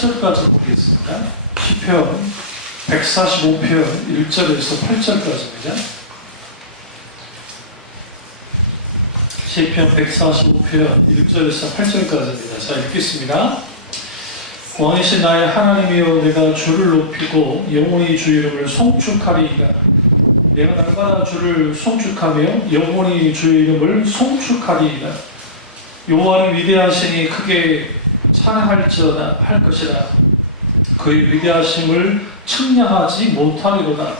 8절까지 보겠습니다. 시편 145편 1절에서 8절까지입니다. 시편 145편 1절에서 8절까지입니다. 자, 읽겠습니다. 왕이신 나의 하나님이여, 내가 주를 높이고 영원히 주 이름을 송축하리이다. 내가 날마다 주를 송축하며 영원히 주 이름을 송축하리이다. 여호와는 위대하시니 크게 찬양할지어다 할 것이라. 그의 위대하심을 측량하지 못하리로다.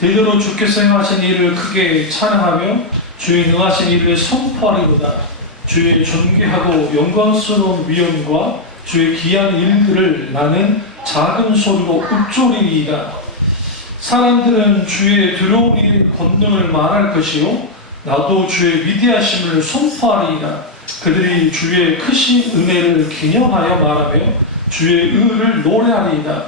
대대로 주께서 행하신 일을 크게 찬양하며 주의 능하신 일을 선포하리로다. 주의 존귀하고 영광스러운 위엄과 주의 귀한 일들을 나는 작은 소리로 읊조리리이다. 사람들은 주의 두려운 일 권능을 말할 것이요, 나도 주의 위대하심을 선포하리이다. 그들이 주의 크신 은혜를 기념하여 말하며 주의 의를 노래하리이다.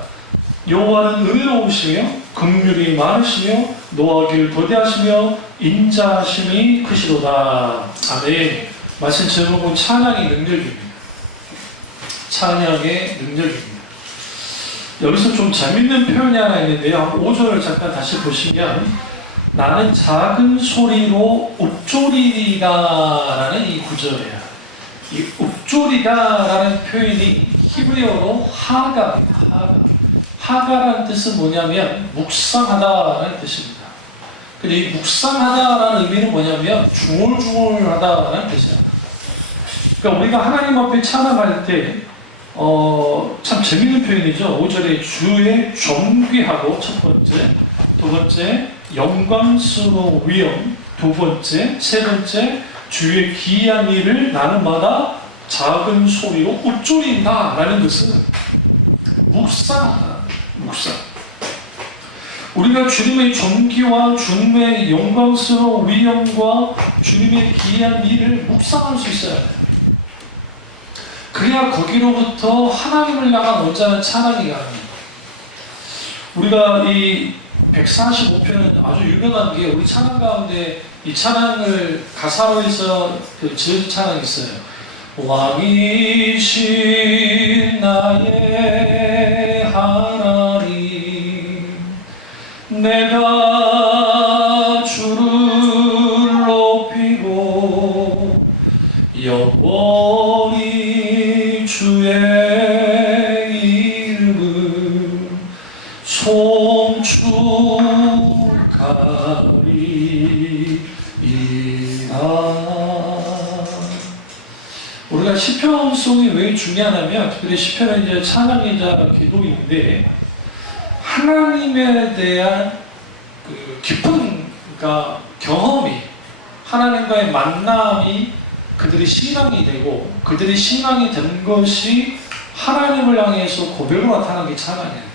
여호와는 은혜로우시며 긍휼이 많으시며 노하기를 더디하시며 인자하심이 크시도다. 아멘. 말씀 제목은 찬양의 능력입니다. 찬양의 능력입니다. 여기서 좀 재밌는 표현이 하나 있는데요. 5절을 잠깐 다시 보시면, 나는 작은 소리로 읊조리리다 라는 이 구절이에요. 이 읊조리다라는 표현이 히브리어로 하가입니다. 하가라는 뜻은 뭐냐면 묵상하다라는 뜻입니다. 근데 이 묵상하다라는 의미는 뭐냐면 중얼중얼하다라는 뜻이에요. 그러니까 우리가 하나님 앞에 찬양할 때 참 재밌는 표현이죠. 5절에 주의 존귀하고 첫 번째, 두 번째 영광스러운 위엄, 두 번째, 세 번째 주의 귀한 일을 나는 마다 작은 소리로 읊조린다 라는 것은 묵상하다. 묵상. 우리가 주님의 존귀와 주님의 영광스러운 위엄과 주님의 귀한 일을 묵상할 수 있어야 돼요. 그래야 거기로부터 하나님을 향한 온전한 찬양이 가능합니다. 우리가 이 145편은 아주 유명한 게, 우리 찬양 가운데 이 찬양을 가사로 해서 지은 찬양이 있어요. 왕이신 나의 하나님, 내가 주를 높이고 영원히 주의 이름을 송축하리이다. 우리가 시편송이 왜 중요하냐면, 특별히 시편은 이제 찬양이자 기도인데, 하나님에 대한 그 깊은, 그러니까 경험이, 하나님과의 만남이 그들의 신앙이 되고, 그들의 신앙이 된 것이 하나님을 향해서 고백으로 나타나는 게 찬양이에요.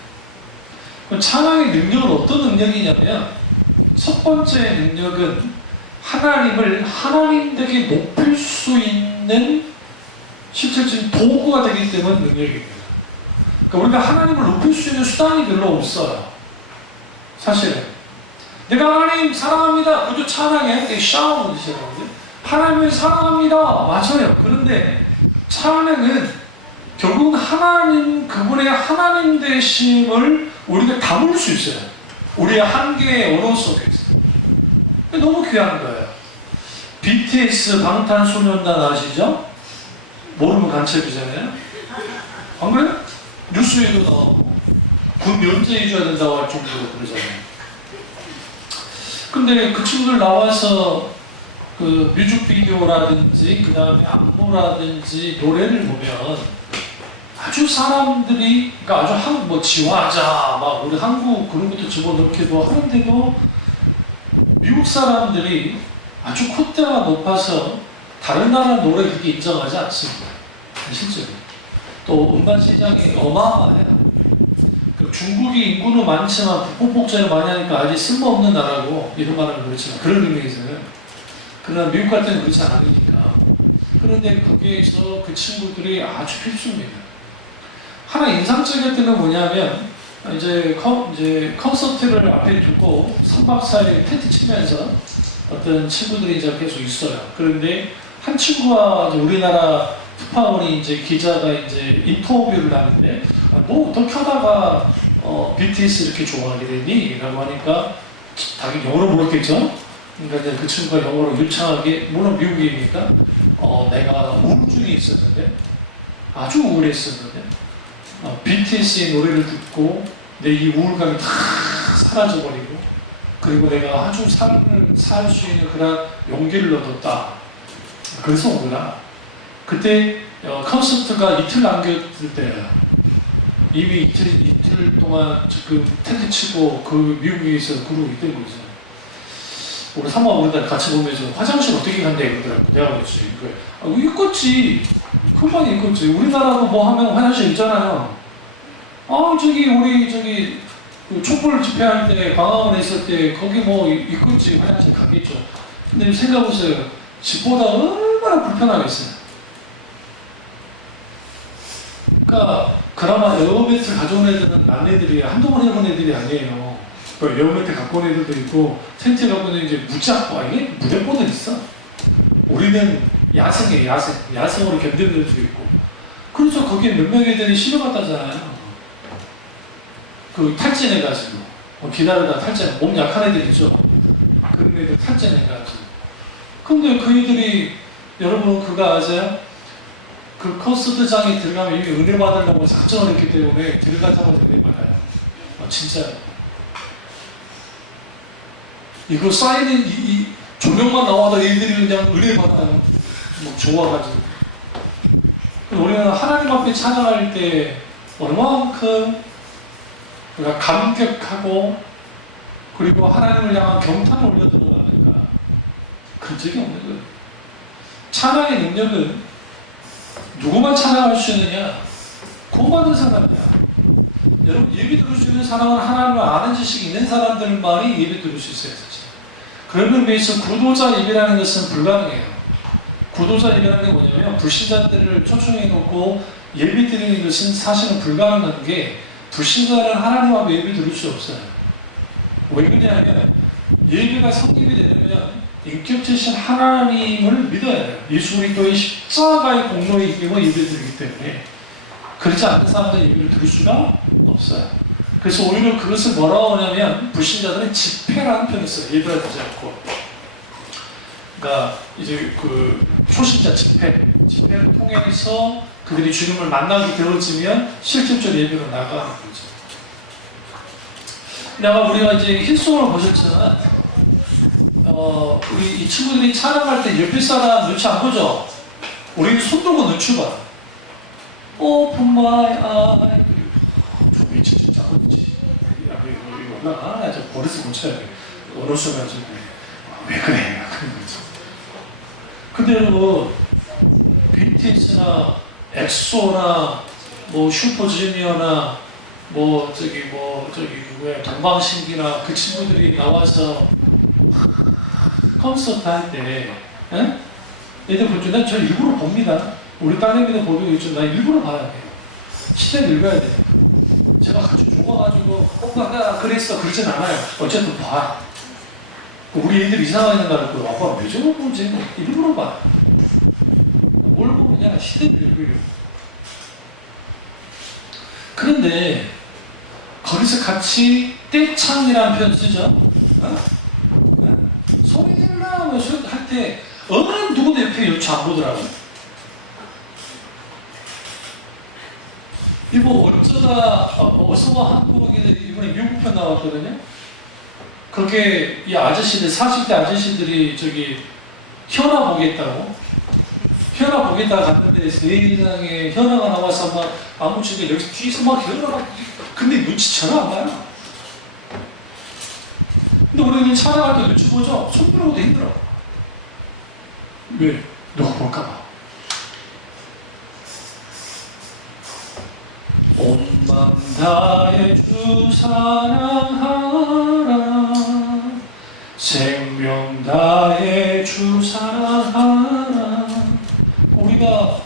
그럼 찬양의 능력은 어떤 능력이냐면, 첫 번째 능력은 하나님을 하나님되게 높일 수 있는 실질적인 도구가 되기 때문에 능력입니다. 그러니까 우리가 하나님을 높일 수 있는 수단이 별로 없어요. 사실은 내가 하나님 사랑합니다, 그저 찬양해, 샤워 드시거든요. 하나님을 사랑합니다, 맞아요. 그런데 찬양은 결국은 하나님, 그분의 하나님 되심을 우리가 담을 수 있어요. 우리의 한계의 언어 속에서. 너무 귀한 거예요. BTS 방탄소년단 아시죠? 모르면 간첩이잖아요. 안 그래요? 뉴스에도 나오고 군 면제해줘야 된다고 할 정도로 그러잖아요. 근데 그 친구들 나와서 그 뮤직비디오라든지 그 다음에 안무라든지 노래를 보면 아주 사람들이, 그러니까 아주 뭐 지화자, 막 우리 한국 그런 것도 집어넣기도 하는데도 미국 사람들이 아주 콧대가 높아서 다른 나라 노래 그렇게 인정하지 않습니다. 실제로. 또 음반 시장이 어마어마해요. 중국이 인구는 많지만 북폭복제를 많이 하니까 아직 쓸모없는 나라고 이런 말은 그렇지만, 그런 의미에서는. 그러나 미국 같은 때는 그렇지 않으니까. 그런데 거기에서 그 친구들이 아주 필수입니다. 하나 인상적인 때는 뭐냐면, 이제 콘서트를 앞에 두고 3박 4일 텐트 치면서 어떤 친구들이 이제 계속 있어요. 그런데 한 친구가 이제 우리나라 특파원이 이제 기자가 이제 인터뷰를 하는데 뭐 어떻게 하다가 BTS 이렇게 좋아하게 되니? 라고 하니까 당연히 영어로 물었겠죠? 그러니까 이제 그 친구가 영어로 유창하게, 물론 미국이니까 내가 우울증이 있었는데, 아주 우울했었는데, BTS의 노래를 듣고 내 이 우울감이 다 사라져버리고, 그리고 내가 아주 삶을 살 수 있는 그런 용기를 얻었다. 그래서 온 거야. 그때 콘서트가 이틀 남겼을 때야. 이미 이틀 동안 지금 텐트 치고 그 미국에서 그러고 있던 거죠. 우리 사모가 우리들 같이 보면서 화장실 어떻게 간대 그러더라고. 내가 그랬지. 있겠지. 금방 있겠지. 우리나라도 뭐 하면 화장실 있잖아요. 우리 그 촛불 집회할 때 광화문에 있을 때 거기 뭐 있겠지. 화장실 가겠죠. 근데 생각해보세요. 집보다 얼마나 불편하겠어요. 그러니까 그나마 에어매트 가져온 애들은 남네들이 한동안 해본 애들이 아니에요. 에어매트 갖고 온 애들도 있고 텐트 갖고 온 이제 이게 무대포들 있어. 우리는 야생이에요. 야생으로 견디는 애들도 있고. 그래서 거기에 몇 명의 애들이 실어갔다잖아요. 그 탈진해가지고 기다리다 탈진, 몸 약한 애들 있죠. 그런 애들 탈진해가지고. 근데 그 애들이 여러분 그거 아세요? 그 콘서트장에 들어가면 이미 은혜 받으려고 작정을 했기 때문에 들어가자마자 은혜 받아요. 진짜. 이거 쌓이는 이 조명만 나와도 애들이 그냥 은혜 받아요. 뭐 좋아가지고. 우리는 하나님 앞에 찬양할 때 얼마만큼 우리가 감격하고 그리고 하나님을 향한 경탄을 올려 들어가니까 그런 적이 없는 거예요. 찬양의 능력은 누구만 찬양할 수 있느냐? 구원받은 사람이야. 여러분 예배 드릴 수 있는 사람은 하나님을 아는 지식이 있는 사람들만이 예배 드릴 수 있어요. 사실. 그런 의미에서 구도자 예배라는 것은 불가능해요. 구도자 예배라는 게 뭐냐면 불신자들을 초청해 놓고 예배 드리는 것은 사실은 불가능한 게 불신자는 하나님 앞에 예배 드릴 수 없어요. 왜 그러냐면 예배가 성립이 되려면 인격체신 하나님을 믿어야 해요. 예수 그리스도의 십자가의 공로에 이기고 예배 드리기 때문에 그렇지 않은 사람들은 예배를 드릴 수가 없어요. 그래서 오히려 그것을 뭐라고 하냐면 불신자들은 집회라는 표현이 있어요. 예배를 드리지 않고. 그러니까 이제 그 초신자 집회를 통해서 그들이 주님을 만나게 되어지면 실질적으로 예배로 나가는 거죠. 우리가 이제 힐송을 보셨지만 우리 이 친구들이 찬양할 때 옆에 사람 눈치 안 보죠? 우리는 손 들고 눈치 봐. Open my eye. 저 위치 진짜 어디지? 이거 올라가? 저 버릇을 고쳐야 돼. 어려서가지고 왜 그래? 그런 거죠. 근데 여러분 BTS나 엑소나 뭐 슈퍼주니어나 뭐 누구야 동방신기나 그 친구들이 나와서 콘서트 할 때, 얘들 보죠. 난 저 일부러 봅니다. 우리 딸내미들 보고 있죠. 나 일부러 봐야 돼요. 시대 늙어야 돼. 제가 같이 죽어가지고 오빠 나 그랬어 그러진 않아요. 어쨌든 봐. 우리 애들 이상하게 생각하고 아빠 왜 저거 보지? 일부러 봐. 뭘 보느냐? 시대 늙어요. 그런데 거기서 같이 떼창이라는 표현 쓰죠. 소리 질러 할 때 어느 누구도 옆에 요치 안 보더라고. 이거 어서와 한국에 이번에 미국 편 나왔거든요. 그게 이 아저씨들 40대 아저씨들이 현아 보겠다고. 현아 보겠다고 갔는데 세상에 현아가 나와서 막 아무치게 여기 뒤에서 막 현아가 근데 눈치 전혀 안 봐요. 근데 우리는 찬양할 때 눈치 보죠? 손 들어도 힘들어. 왜? 누가 볼까봐. 온 맘 다해 주 사랑하라 생명 다해 주 사랑하라. 우리가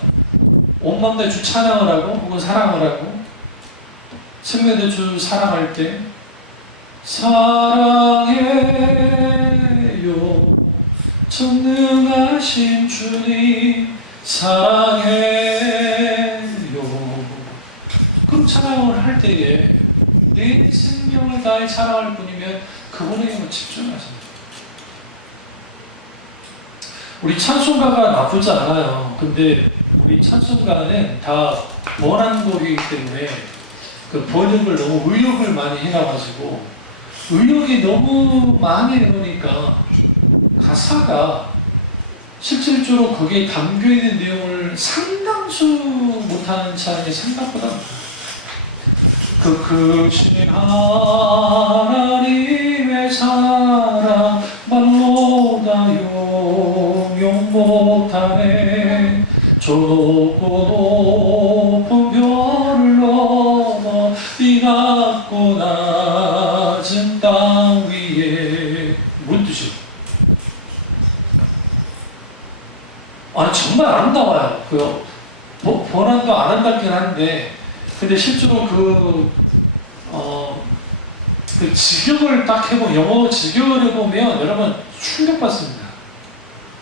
온 맘 다해 주 찬양을 하고 혹은 사랑을 하고 생명 다해 주 사랑할 때 사랑해요 전능하신 주님 사랑해요 찬양을 할 때에 내 생명을 다해 찬양할 뿐이면 그분에게만 집중하세요. 우리 찬송가가 나쁘지 않아요. 근데 우리 찬송가는 다 번안곡이기 때문에 그 번역을 너무 의역을 많이 해놔가지고 의역이 너무 많이 해놓으니까 가사가 실질적으로 거기에 담겨있는 내용을 상당수 못하는 찬양이 생각보다 많아요. 그 크신 하나님의 사랑 말로다 용용 못하네. 저 높고 높은 별을 넘어 이 낮고 낮은 땅 위에. 뭔 뜻이요? 아니 정말 아름다워요. 그 번안도 아름답긴 한데 근데 실제로 그 직역을 딱 해보면, 영어 직역을 해보면 여러분 충격받습니다.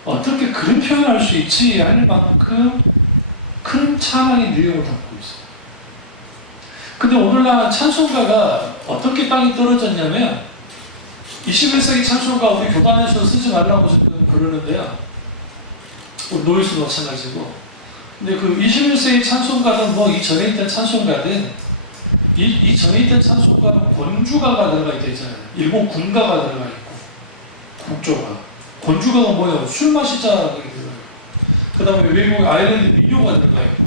어떻게 그런 표현을 할 수 있지? 할 만큼 큰 찬양의 내용을 담고 있어요. 근데 오늘날 찬송가가 어떻게 땅이 떨어졌냐면 21세기 찬송가 우리 교단에서 쓰지 말라고 지금 그러는데요. 우리 노예수도 마찬가지고. 근데 그 21세기 찬송가는 뭐 이전에 있던 찬송가든 이전에 있던 찬송가는 권주가가 들어가 있잖아요. 일본 군가가 들어가 있고 국조가. 권주가가 뭐예요? 술 마시자라고 들어가요. 그 다음에 외국 아일랜드 민요가 들어가 있고.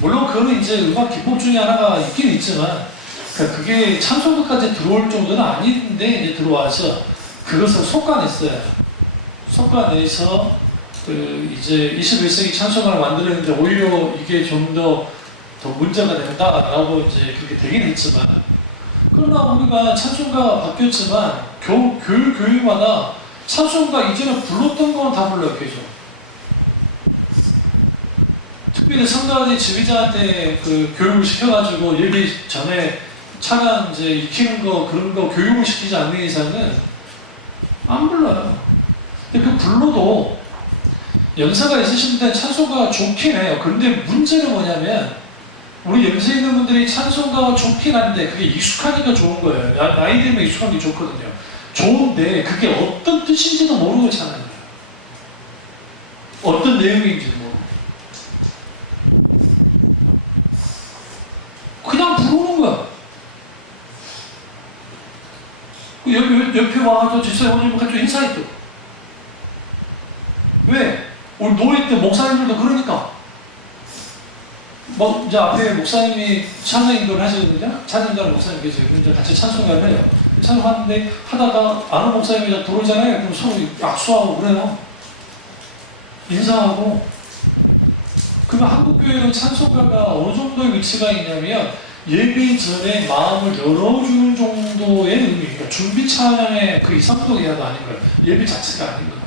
물론 그거는 이제 음악 기법 중에 하나가 있긴 있지만 그러니까 그게 찬송가까지 들어올 정도는 아닌데 이제 들어와서 그것을 솎아냈어요. 솎아내서 이제 21세기 찬송가를 만들었는데 오히려 이게 좀 더 문제가 된다라고 이제 그렇게 되긴 했지만, 그러나 우리가 찬송가가 바뀌었지만 교회마다 찬송가 이전에 불렀던 건 다 불러요. 계속. 특별히 성가대 지휘자한테 그 교육을 시켜가지고 예배 전에 찬양 이제 익히는 거 그런 거 교육을 시키지 않는 이상은 안 불러요. 근데 그 불러도 연세가 있으신 분들은 찬송가가 좋긴 해요. 그런데 문제는 뭐냐면 우리 연세 있는 분들이 찬송가가 좋긴 한데 그게 익숙하니까 좋은 거예요. 나이 들면 익숙한 게 좋거든요. 좋은데 그게 어떤 뜻인지도 모르고 찬양해요. 어떤 내용인지도 모르고. 그냥 부르는 거야. 옆에 와가지고 집사님 오니까 좀 인사해 또. 왜? 우리 노래 때 목사님들도 그러니까. 뭐 이제 앞에 목사님이 찬양 인도를 하시거든요. 찬양 인도하는 목사님 계세요. 이제 같이 찬송가를 해요. 찬송하는데 하다가 아는 목사님이 들어오잖아요. 그럼 서로 악수하고 그래요. 인사하고. 그러면 한국 교회는 찬송가가 어느 정도의 위치가 있냐면 예배 전에 마음을 열어주는 정도의 의미. 그러니까 준비 찬양의 그 이상도 이하도 아닌 거예요. 예배 자체가 아닌 거예요.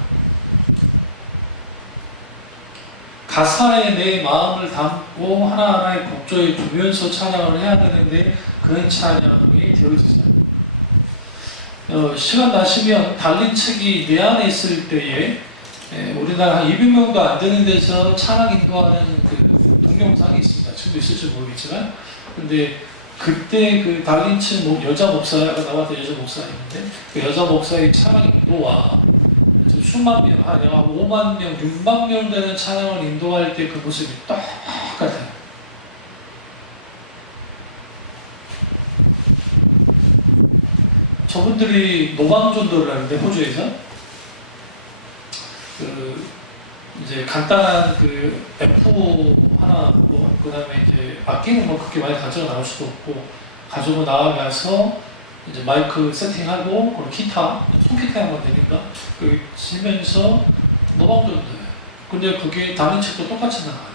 가사에 내 마음을 담고 하나하나의 곡조에 두면서 찬양을 해야 되는데 그런 찬양이 되어지지 않아요. 시간 나시면 달린 책이 내 안에 있을 때에 우리나라 한 200명도 안 되는 데서 찬양 인도하는 그 동영상이 있습니다. 지금도 있을지 모르겠지만 근데 그때 그 달린 책 여자 목사가 나왔던 여자 목사가 있는데 그 여자 목사의 찬양 인도와 수만 명, 한 5만 명, 6만 명 되는 찬양을 인도할 때 그 모습이 똑같아요. 저분들이 노방전도를 하는데 호주에서 이제 간단한 그 앰프 하나 뭐 그다음에 이제 악기는 뭐 그렇게 많이 가져가 나올 수도 없고 가지고 나아가서 이제 마이크 세팅하고 그리고 기타, 손기타만 되니까 그 치면서 노방전도예요. 근데 그게 다른 책도 똑같이 나와요.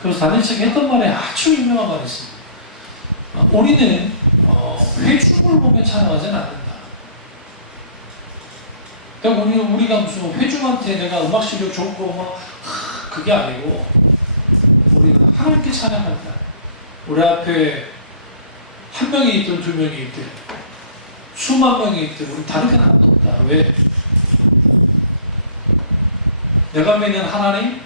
그래서 다른 책에 했던 말에 아주 유명한 말이 있습니다. 우리는 회중을 보면 찬양하지는 않는다. 그러니까 우리가 무슨 회중한테 내가 음악 실력 좋고 막 그게 아니고 우리는 하나님께 찬양한다. 우리 앞에 한 명이 있든 두 명이 있든 수만 명이 있든 우리 다른 게 하나도 없다. 왜? 내가 믿는 하나님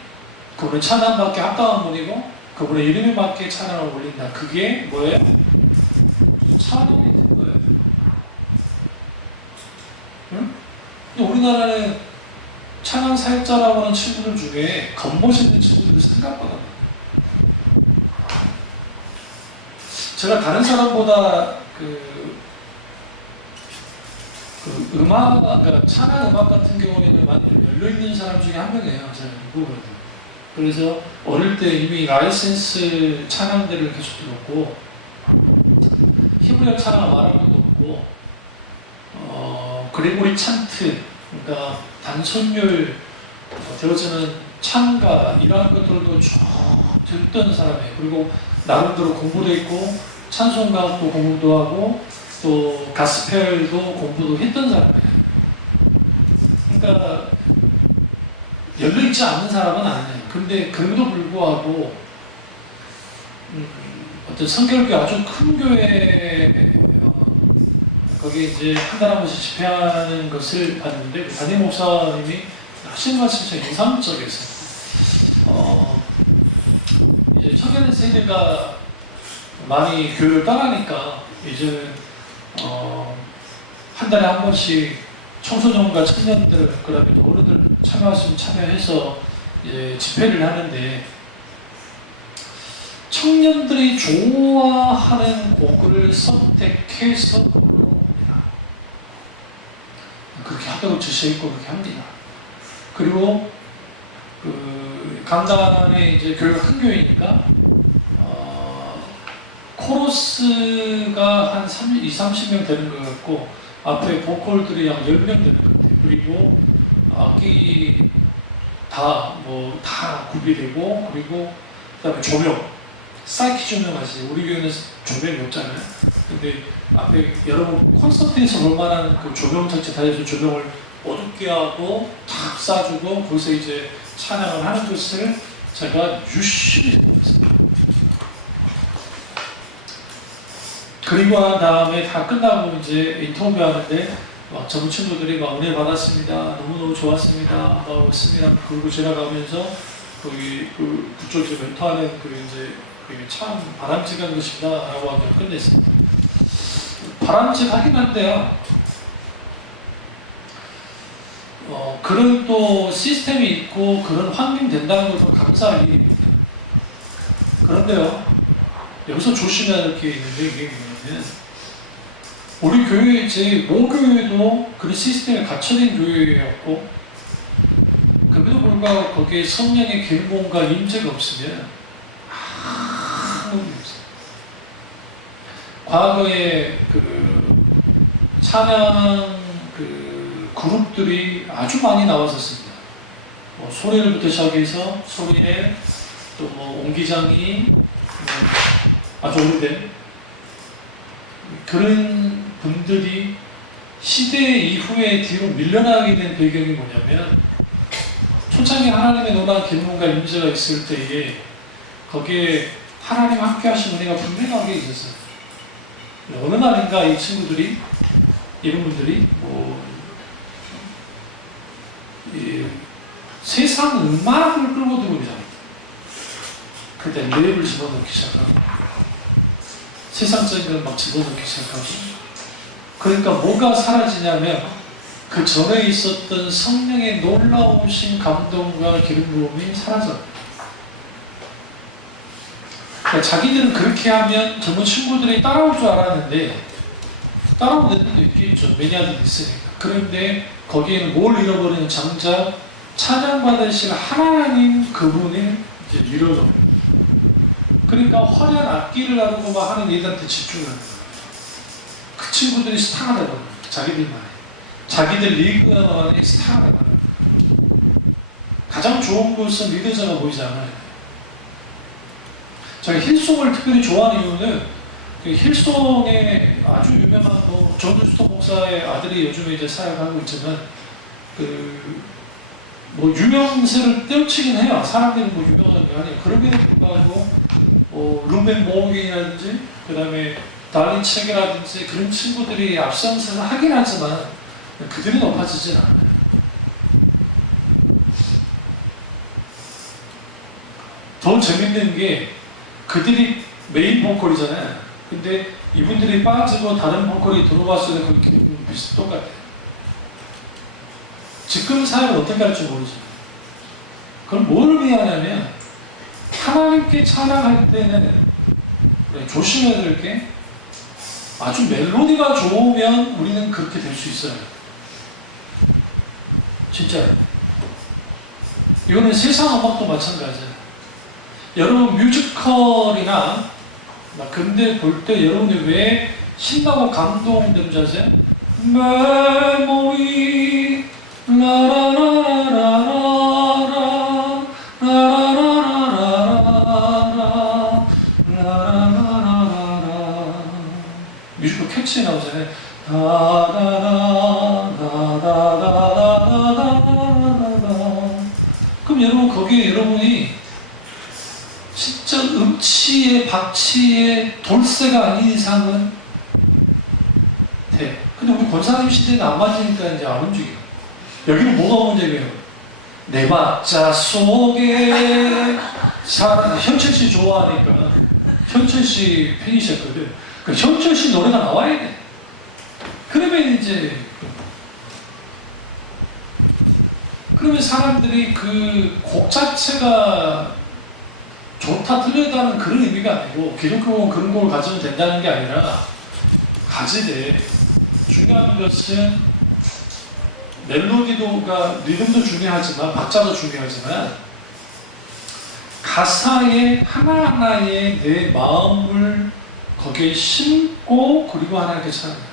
그분은 찬양받기 합당한 분이고 그분의 이름에 맞게 찬양을 올린다. 그게 뭐예요? 찬양이 된 거예요. 응? 근데 우리나라는 찬양 사역자라고 하는 친구들 중에 겉멋있는 친구들이 생각보다 많아요. 제가 다른 사람보다 그러니까 찬양 음악 같은 경우에는 많이 좀 열려있는 사람 중에 한 명이에요. 제가 알고. 그래서 어릴 때 이미 라이센스 찬양들을 계속 들었고, 히브리어 찬양을 말한 것도 없고, 그레고리 찬트, 그러니까 단선율, 되어지는 찬가, 이러한 것들도 쭉 듣던 사람이에요. 그리고 나름대로 공부도 있고, 찬송가도 공부도 하고, 또 가스펠도 공부도 했던 사람이에요. 그러니까 열려있지 않는 사람은 아니에요. 근데 그럼에도 불구하고 어떤 성결교회, 아주 큰 교회, 거기에 이제 한 달 한 번씩 집회하는 것을 봤는데, 그 담임 목사님이 하시는 말씀이 참 인상적이었어요. 이제 청년 세대가 많이 교회를 떠나니까 이제는 한 달에 한 번씩 청소년과 청년들, 그 다음에 또 어른들 참여하시면 참여해서 이제 집회를 하는데, 청년들이 좋아하는 곡을 선택해서 부릅니다. 그렇게 하도록 지시했고 그렇게 합니다. 그리고 강단에 이제 교회가 큰 교회니까 코러스가 한 20-30명 되는 것 같고, 앞에 보컬들이 한 10명 되는 것 같아요. 그리고 악기 다 구비되고, 그리고 그 다음에 조명, 사이키 조명 아시죠? 우리 교회는 조명이 없잖아요. 근데 앞에 여러분 콘서트에서 볼 만한 그 조명 자체 다 해서 조명을 어둡게 하고 탁 쏴주고, 거기서 이제 찬양을 하는 것을 제가 유심히 봤습니다. 그리고 난 다음에 다 끝나고 이제 인터뷰 하는데, 젊은 친구들이 막 은혜 받았습니다. 너무너무 좋았습니다. 반가웠습니다. 그리고 지나가면서 거기 그쪽에서 멘토하는 이제 참 바람직한 것입니다. 라고 하며 끝냈습니다. 바람직하긴 한데요. 그런 또 시스템이 있고 그런 환경이 된다는 것도 감사할 일입니다. 그런데요, 여기서 조심해야 할 게 있는데, 이게 뭐냐면, 우리 교회, 제 모교회도 그런 시스템에 갇혀진 교회였고, 그럼에도 불구하고 거기에 성령의 계몽과 임재가 없으면 아무 일이 없어요. 과거에 찬양 그룹들이 아주 많이 나왔었습니다. 소리를부터 시작해서 소리에 또 옹기장이 아주 오래된 그런 분들이 시대 이후에 뒤로 밀려나게 된 배경이 뭐냐면, 초창기 하나님의 놀라운 계명과 임재가 있을 때에 거기에 하나님 함께 하신 은혜가 분명하게 있었어요. 어느 날인가 이 친구들이, 이런 분들이 세상 음악을 끌고 들어오기 시작합니다. 그때 랩을 집어넣기 시작하고, 세상적인 걸 막 집어넣기 시작하고, 그러니까 뭐가 사라지냐면, 그 전에 있었던 성령의 놀라우신 감동과 기름 부음이 사라져요. 그러니까 자기들은 그렇게 하면 젊은 친구들이 따라올 줄 알았는데, 따라오는 애들도 있겠죠. 매니아들이 있으니까. 그런데 거기에는 뭘 잃어버리는, 장작 찬양받으실 하나님 그분이 이제 잃어버려요. 그러니까 화려한 악기를 다루고 막 하는 얘들한테 집중하는 거예요. 그 친구들이 스타가 되거든요. 자기들만의. 자기들 리그 안에 스타가 되거든요. 가장 좋은 것은 리더자가 보이지 않아요. 제가 힐송을 특별히 좋아하는 이유는, 힐송에 아주 유명한 존 휴스턴 목사의 아들이 요즘에 이제 사역하고 있지만, 유명세를 떼어치긴 해요. 사람들이 유명한 게 아니에요. 그럼에도 불구하고 루벤 모어겐이라든지, 그 다음에 달린 책이라든지 그런 친구들이 앞서서 하긴 하지만 그들이 높아지진 않아요. 더 재밌는 게, 그들이 메인 보컬이잖아요. 근데 이분들이 빠지고 다른 보컬이 들어왔을 때 그 기분이 똑같아요. 지금 사역을 어떻게 할지 모르죠. 그럼 뭘 위하냐면 하나님께 찬양할 때는 조심해야 될 게 아주 멜로디가 좋으면 우리는 그렇게 될 수 있어요. 진짜요. 이거는 세상 음악도 마찬가지예요. 여러분 뮤지컬이나 근데 볼 때 여러분이 왜 신나고 감동되는 줄 아세요? 메모리 라라라라라라 라라라라라라 라라라라라 뮤지컬 캐치 나오잖아요. 다다다다다다다다다다. 그럼 여러분 거기에 여러분이 진짜 음치의 박치의 돌쇠가 아닌 이상은 돼. 근데 우리 권사님 시대는 안 맞으니까 이제 안 움직여. 여기는 뭐가 문제예요? 내 박자 속에 현철 씨 좋아하니까 현철 씨 팬이셨거든. 그 현철 씨 노래가 나와야 돼. 그러면 이제 그러면 사람들이 그 곡 자체가 좋다 틀리다는 그런 의미가 아니고 기독교는 그런 걸 가지면 된다는 게 아니라 가지되 중요한 것은 멜로디도가 리듬도 중요하지만 박자도 중요하지만 가사의 하나하나에 내 마음을 거기에 심고 그리고 하나님께 찬양해요.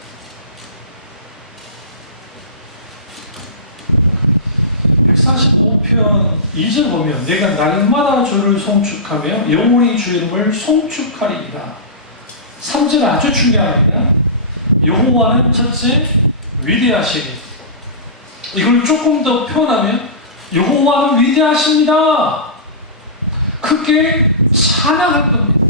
145편 2절 보면 내가 날마다 주를 송축하며 영원히 주 이름을 송축하리이다. 3절 아주 중요합니다. 여호와는 첫째 위대하시니 이걸 조금 더 표현하면 여호와는 위대하십니다. 크게 찬양할 겁니다.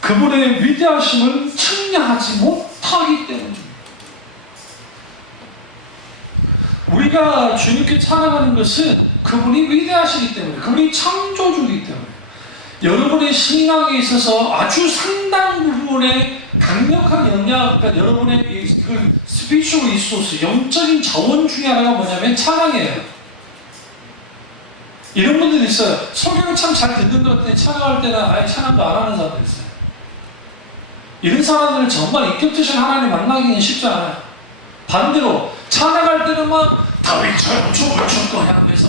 그분의 위대하심을 측량하지 못하기 때문입니다. 우리가 주님께 찬양하는 것은 그분이 위대하시기 때문에, 그분이 창조주이기 때문에, 여러분의 신앙에 있어서 아주 상당 부분의 강력한 영향, 그러니까 여러분의 이걸 스피리추얼 리소스, 영적인 자원 중에 하나가 뭐냐면 찬양이에요. 이런 분들이 있어요. 설교를 참 잘 듣는 것 같은데 찬양할 때는 아예 찬양도 안 하는 사람들 있어요. 이런 사람들은 정말 인격되신 하나님 만나기는 쉽지 않아요. 반대로 찬양할 때는 막 다윗처럼 춤을 출 거야 하면서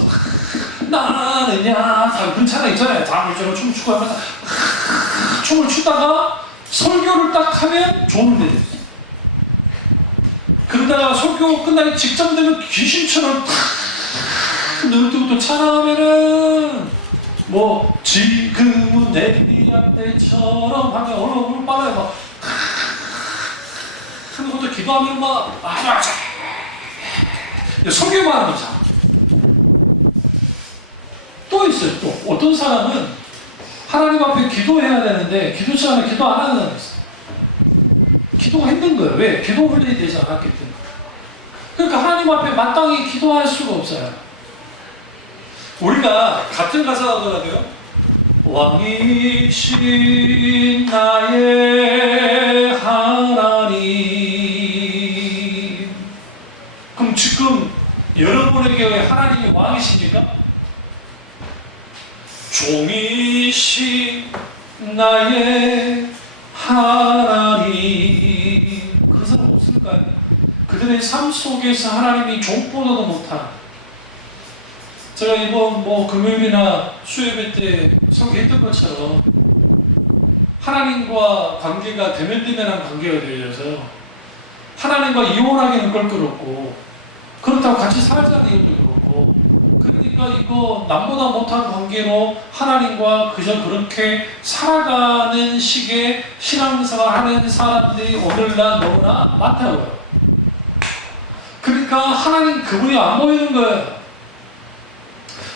나느냐 다윗 그런 찬양 있잖아요. 다윗처럼 춤을 추고 하면서 춤을 추다가 설교를 딱 하면 좋은 데죠. 그러다가 설교 끝나기 직전 되면 귀신처럼 눈을 뜨고 또 찬양하면은 뭐 지금은 엘리야 때처럼 하면 얼굴 빨아요. 막 하는 것도 기도하면 막 아주 설교만 하는 거잖아. 또 있어요. 또 어떤 사람은 하나님 앞에 기도해야 되는데 기도 시간에 기도 안 하는 사람이 있어요. 기도가 힘든 거예요. 왜? 기도 훈련이 되지 않았기 때문에. 그러니까 하나님 앞에 마땅히 기도할 수가 없어요. 우리가 같은 가사가 하더라도요. 왕이신 나의 하나님. 그럼 지금 여러분에게 하나님이 왕이십니까? 종이신 나의 하나님. 그런 사람 없을까요? 그들의 삶 속에서 하나님이 종보다도 못한. 제가 이번 금요일이나 수요일 때 설교했던 것처럼 하나님과 관계가 대면대면한 관계가 되어져서 하나님과 이혼하기는 껄끄럽고 그렇다고 같이 살자는 이유도 그렇고 그러니까 이거 남보다 못한 관계로 하나님과 그저 그렇게 살아가는 식의 신앙생활 하는 사람들이 오늘날 너무나 많다고요. 그러니까 하나님 그분이 안 보이는 거예요.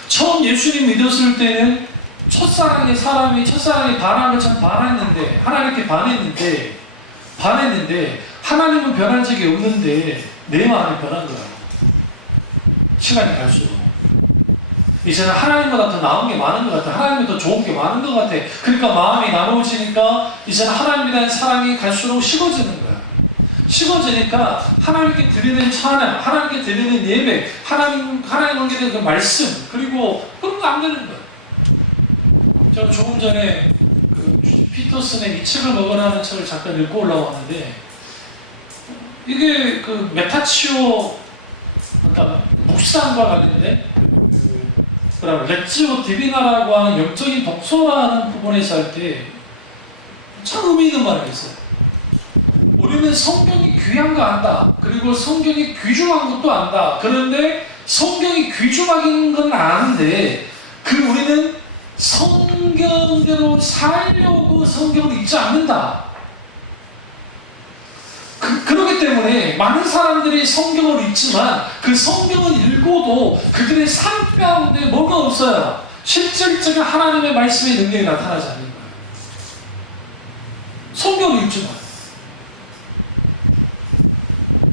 처음 예수님 믿었을 때는 첫사랑의 사람이 첫사랑에 반한 것처럼 반했는데 하나님께 반했는데 하나님은 변한 적이 없는데 내 마음이 변한 거야. 시간이 갈수록. 이제는 하나님보다 더 나은 게 많은 것 같아. 하나님이 더 좋은 게 많은 것 같아. 그러니까 마음이 나누어지니까 이제는 하나님에 대한 사랑이 갈수록 식어지는 거야. 식어지니까 하나님께 드리는 찬양, 하나님께 드리는 예배, 하나님 관계에 대한 그 말씀, 그리고 그런 거 안 되는 거야. 제가 조금 전에 그 피터슨의 이 책을 먹으라는 책을 잠깐 읽고 올라왔는데, 이게 그 메타치오, 그러니까 묵상과 관련된 그다음에 레지오 디비나라고 하는 영적인 독서라는 부분에서 할 때 참 의미 있는 말이 있어요. 우리는 성경이 귀한 거 안다. 그리고 성경이 귀중한 것도 안다. 그런데 성경이 귀중한 건 아는데 우리는 성경대로 살려고 성경을 읽지 않는다. 그렇기 때문에 많은 사람들이 성경을 읽지만 그 성경을 읽어도 그들의 삶 가운데 뭐가 없어요. 실질적인 하나님의 말씀의 능력이 나타나지 않는 거예요. 성경을 읽지만.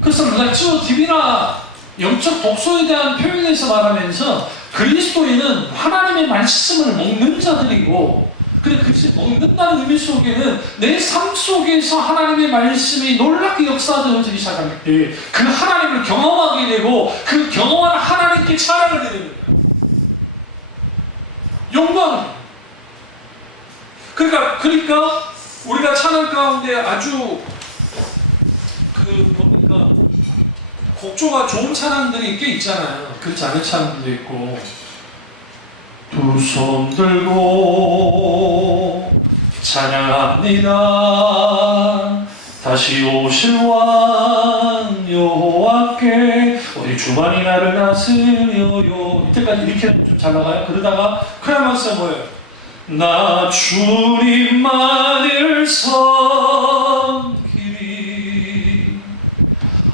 그래서 레지오 디비나 영적 독서에 대한 표현에서 말하면서 그리스도인은 하나님의 말씀을 먹는 자들이고, 근데 그 먹는다는 의미 속에는 내 삶 속에서 하나님의 말씀이 놀랍게 역사되어지기 시작할 때 그 하나님을 경험하게 되고 그 경험한 하나님께 찬양을 드리는 거예요. 영광을. 그러니까 우리가 찬양 가운데 아주 곡조가 좋은 찬양들이 꽤 있잖아요. 그렇지 않은 찬양들도 있고. 두 손 들고 찬양합니다. 다시 오실 왕 여호와께 어디 주만이 나를 다스려요. 이때까지 이렇게 좀 잘 나가요. 그러다가 크라마스가 뭐예요? 나 주님만을 섬기리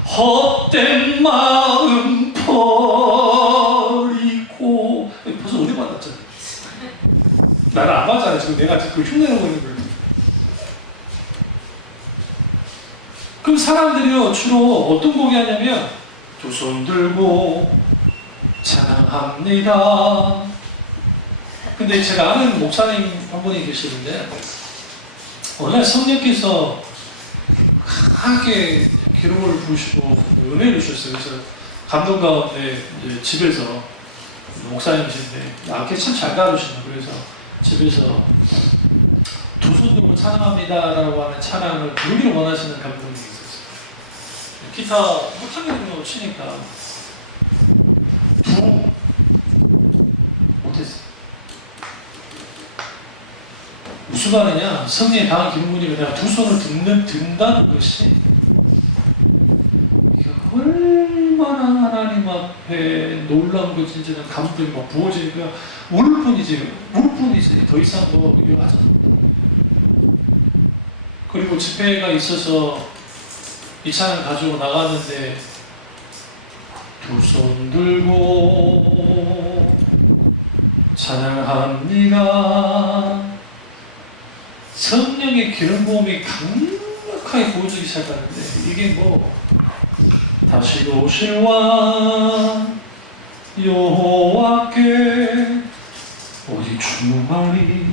헛된 마음 버리고. 벌써 어디 받았잖아. 나를 안 맞잖아. 지금 내가 지금 흉내내고 있는 거예요. 그럼 사람들이요 주로 어떤 곡이 하냐면 두 손 들고 찬양합니다. 근데 제가 아는 목사님 한 분이 계시는데 원래 성령께서 강하게 기름을 부으시고 은혜를 주셨어요. 그래서 감동 가운데 이제 집에서 목사님이신데 악기 참 잘 다루신다. 그래서 집에서 두 손 들고 찬양합니다라고 하는 찬양을 부르기를 원하시는 감독님이 있었어요. 기타 못하는 거 치니까 못했어요. 무슨 말이냐? 성령의 강한 기름부음이 내가 두 손을 든다는 것이 얼마나 하나님 앞에 놀라운 것인지는 감동이 막 부어지니까 울 뿐이지 더 이상 뭐 이거 하지 않습니다. 그리고 집회가 있어서 이 찬양 가지고 나갔는데 두 손 들고 찬양합니다. 성령의 기름 부음이 강력하게 부어지기 시작하는데 이게 뭐 다시 오실 왕 여호와께 오직 주만이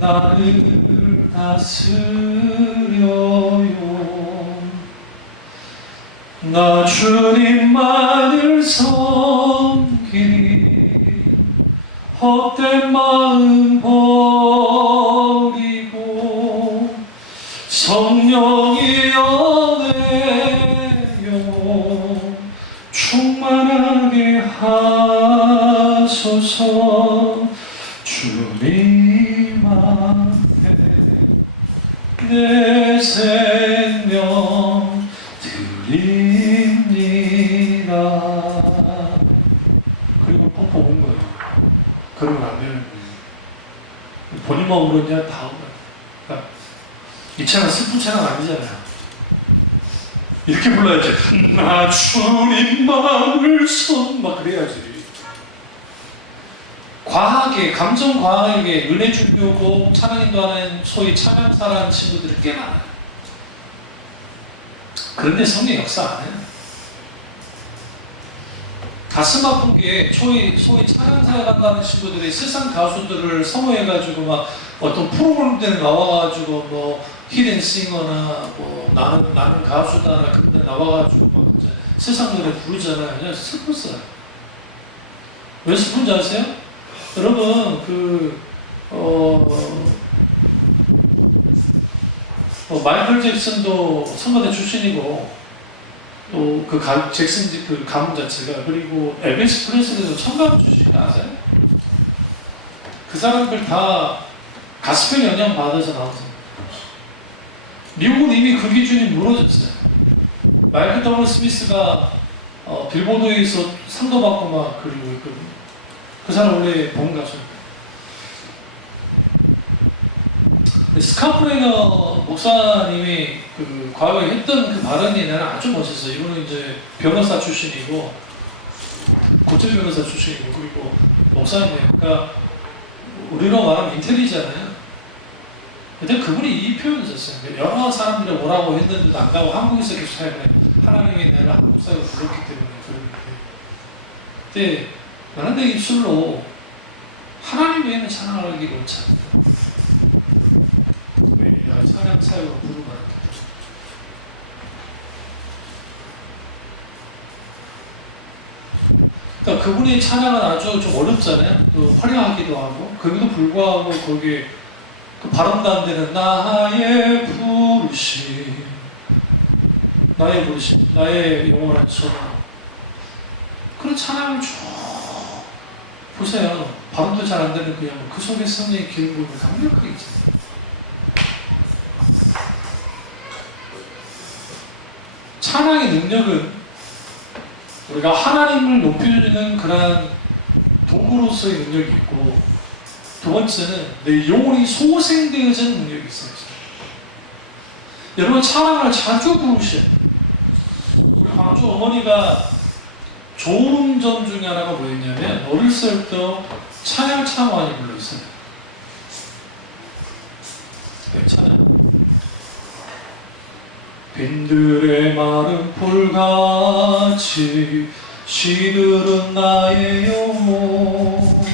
나를 다스려요. 나 주님만을 섬기리 헛된 마음 버리고 성령이 연애요 충만하게 하소서. 주님 앞에 내 생명 드립니다. 그리고 펑펑 운 거예요. 그러면 안 되는 거예요. 본인만 울었냐? 다 울어요. 그러니까 이 찬양 슬픈 찬양 아니잖아요. 이렇게 불러야지. 나 주님만을 막 그래야지. 과하게, 감정 과하게 은혜 주려고 찬양인도하는 소위 찬양사라는 친구들이 꽤 많아요. 그런데 성령 역사 안 해요. 가슴 아픈 게 소위 찬양사에 간다는 친구들이 세상 가수들을 선호해가지고 막 어떤 프로그램들에 나와가지고 뭐 히든싱어나 뭐 나는 가수다나 그런 데 나와가지고 막 세상 노래 부르잖아요. 그냥 슬펐어요. 왜 슬픈지 아세요? 여러분 마이클 잭슨도 성가대 출신이고 또 잭슨 그 가문 자체가 그리고 엘비스 프레슬리도 청가문 출신이 아세요? 그 사람들 다 가스펠 영향 받아서 나왔어요. 미국은 이미 그 기준이 무너졌어요. 마이클 더블 스미스가 빌보드에서 상도 받고 막 그리고 그 사람 원래 본 가수입니다. 스카프레너 목사님이 그 과거에 했던 그 발언이 나는 아주 멋있어. 이분은 이제 변호사 출신이고 고철 변호사 출신이고 그리고 목사님이에요. 그러니까 우리로 말하면 인텔리잖아요. 근데 그분이 이 표현을 썼어요. 여러 사람들이 오라고 했는데도 안 가고 한국에서 계속 살면 하나님이 나를 한국 사회로 불렀기 때문에 그런데 나는 내 입술로 하나님 외에는 찬양하기 옳지 않다. 찬양 사역으로 부르고 하는 그러니까 그분의 찬양은 아주 좀 어렵잖아요. 또 화려하기도 하고 그럼에도 불구하고 거기에 그 발음 가운데는 나의 부르심 나의 영원한 소망 그런 찬양을 쭉 보세요. 발음도 잘 안 되는 그냥 그 속에 성령의 기름을 강력하게 있잖아요. 찬양의 능력은 우리가 하나님을 높여주는 그러한 도구로서의 능력이 있고 두 번째는 내 영혼이 소생되어지는 능력이 있어요. 여러분 찬양을 자주 부르셔야 돼요. 우리 광주 어머니가 좋은 점 중에 하나가 뭐였냐면 어렸을 때 찬양 참 많이 불렀어요. 네, 찬양. 빈들의 마른 풀같이 시들은 나의 영혼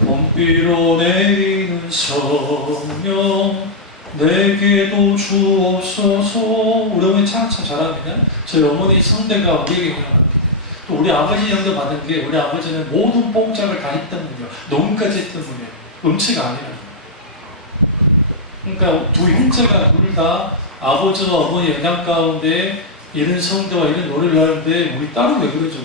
봄비로 내리는 성령 내게도 주옵소서. 우리 어머니 참 잘합니다. 저희 어머니 성대가 우리에게 영향합니다. 또 우리 아버지 영향도 받은 게 우리 아버지는 모든 뽕짝을 다 했던 분이에요. 농까지 했던 분이에요. 음치가 아니라. 그러니까 두 형제가 둘 다 아버지와 어머니 영향 가운데 이런 성대와 이런 노래를 하는데 우리 딸은 왜 그러죠?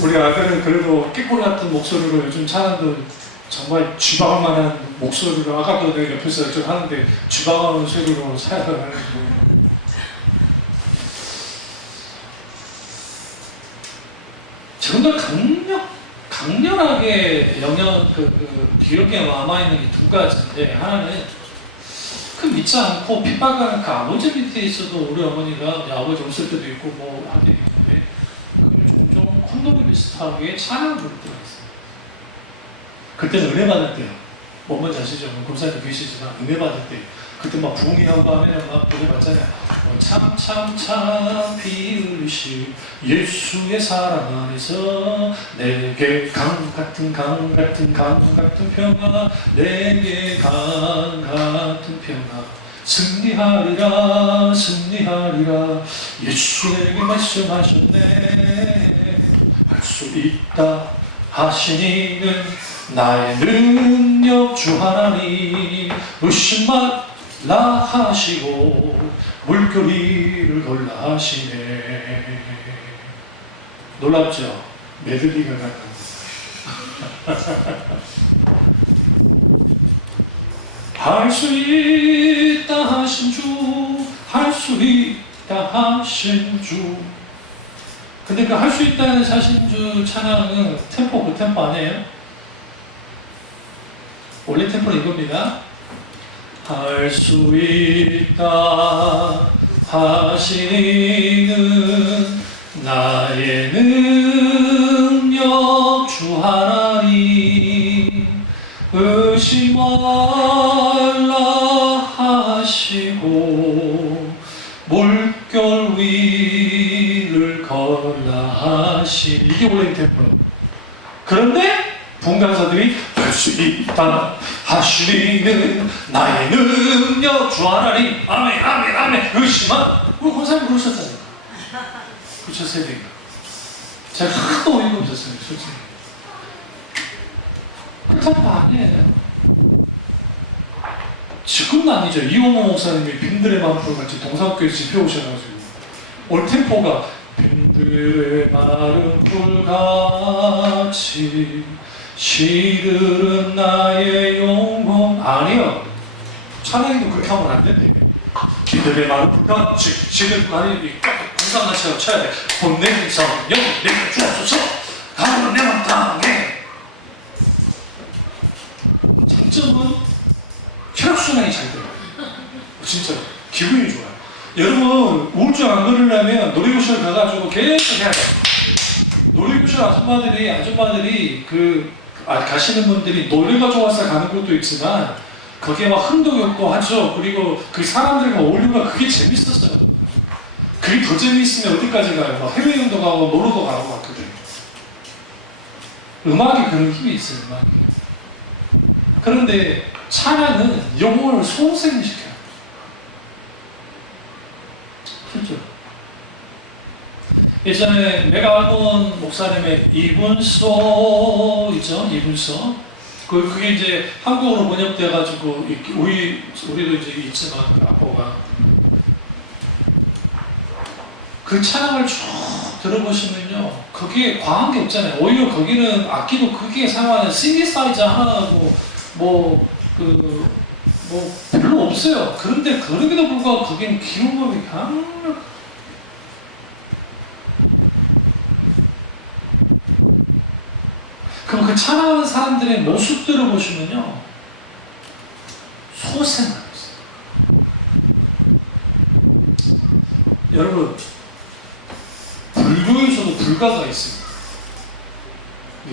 우리 아들은 그래도 깨꼬리 같은 목소리로 요즘 찬양도 정말 쥐방만한 목소리로 아까도 내가 옆에서 좀 하는데 쥐방하는 소리로 사역을 하는 거예요. 정말 강렬하게 기억에 남아있는 게 두 가지인데 하나는 그 믿지 않고 핍박하는 그 아버지 밑에 있어도 우리 어머니가 아버지 없을 때도 있고 뭐 할 때도 있는데 그러면 종종 콘돔이 비슷하게 찬양을 부를 때가 있어요. 그때는 은혜 받을 때요. 뭔지 아시죠? 검사님도 계시지만 은혜 받을 때 그때 막 부흥이하고 하면 막 은혜 받잖아요. 참 비으신 예수의 사랑 안에서 내게 강 같은 평화 내게 강 같은 평화 승리하리라 예수 내게 말씀하셨네. 할 수 있다 하시니는 나의 능력 주 하나님 의심 말라 하시고 물결이를 걸라 하시네. 놀랍죠? 메들리가 같은 할 수 있다 하신 주, 할 수 있다 하신 주. 근데 그 할 수 있다 하신 주 찬양은 템포, 그 템포 아니에요? 원래 템포는 이겁니다. 할 수 있다 하시는 나의 능력 주 하나님 의심 말라 하시고 물결 위 높게 올린 템포. 그런데 분간사들이 할 수 있다 하시는 나의 능력 주 하나님 아멘 아멘 아멘 의심한 우리 권사님 그러셨잖아요. 그쵸 세대가 제가 하나도 어이가 없었어요 솔직히. 그렇다는 거 아니에요. 지금은 아니죠. 이호모 목사님이 빈들의 마음풀 같이 동사교회 집회 오셔가지고 올 템포가 빈들의 마른 풀같이 시들은 나의 영혼 아니요. 찬양이도 그렇게 하면 안 된대. 빈들의 마른 풀같이 시들은 나의 공상같이 쳐야 돼. 본내 성령 내게 주옵소서 하나님 내 맘 땅에. 장점은 혈액순환이 잘 돼요. 진짜 기분이 좋아요. 여러분 우울증 안 걸리려면 놀이교실 가가지고 계속 해야 돼요. 놀이교실 아줌마들이 가시는 분들이 노래가 좋아서 가는 것도 있지만 거기에 막 흥도욕도 하죠. 그리고 그 사람들과 어울리면 그게 재밌었어요. 그게 더 재밌으면 어디까지 가요? 막 해외여행도 가고 놀러도 가고 막거든요. 음악이 그런 힘이 있어요. 음악이. 그런데 찬양은 영혼을 소생시켜요. 그렇죠? 예전에 메갈몬 목사님의 이분소 있죠? 이분소. 그게 이제 한국어로 번역돼가지고 우리도 이제 있지만 그 아포가 그 찬양을 쭉 들어보시면요, 거기에 과한 게 없잖아요. 오히려 거기는 악기도 크게 사용하는 신디사이저 하나하고 별로 없어요. 그런데 그럼에도 불구하고 거기는 기록음이 강력. 그럼 그 찬양하는 사람들의 모습들을 보시면요, 소생하고 있어요. 여러분, 불교에서도 불가가 있습니다.